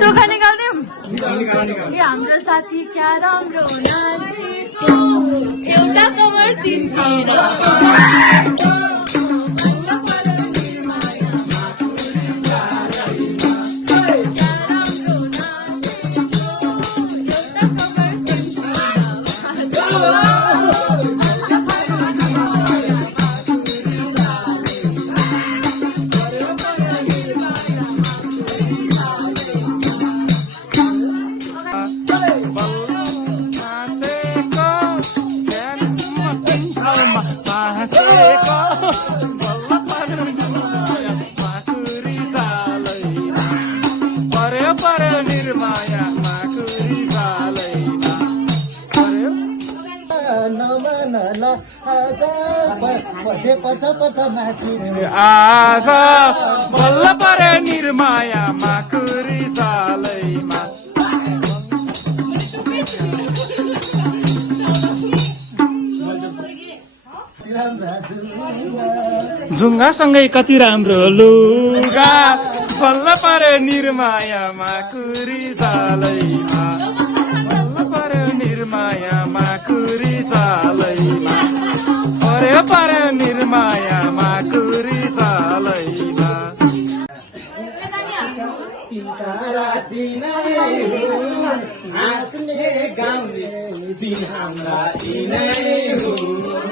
टोका निकाल्दिउँ हाम्रो साथी क्या राम्रो नाचेको एउटा कमर तिनतिर आज बल्ल परे निर्माया माकुरी सालैमा झुङ्गासँगै कति राम्रो लुगा बल्ल परे निर्माया माकुरी सालैमा बल्ल परे निर्माया माकुरी सालैमा पर निर्माया माकुरी सालैमा हाँस्ने गाउने दिन हाम्रा यिनै हुन्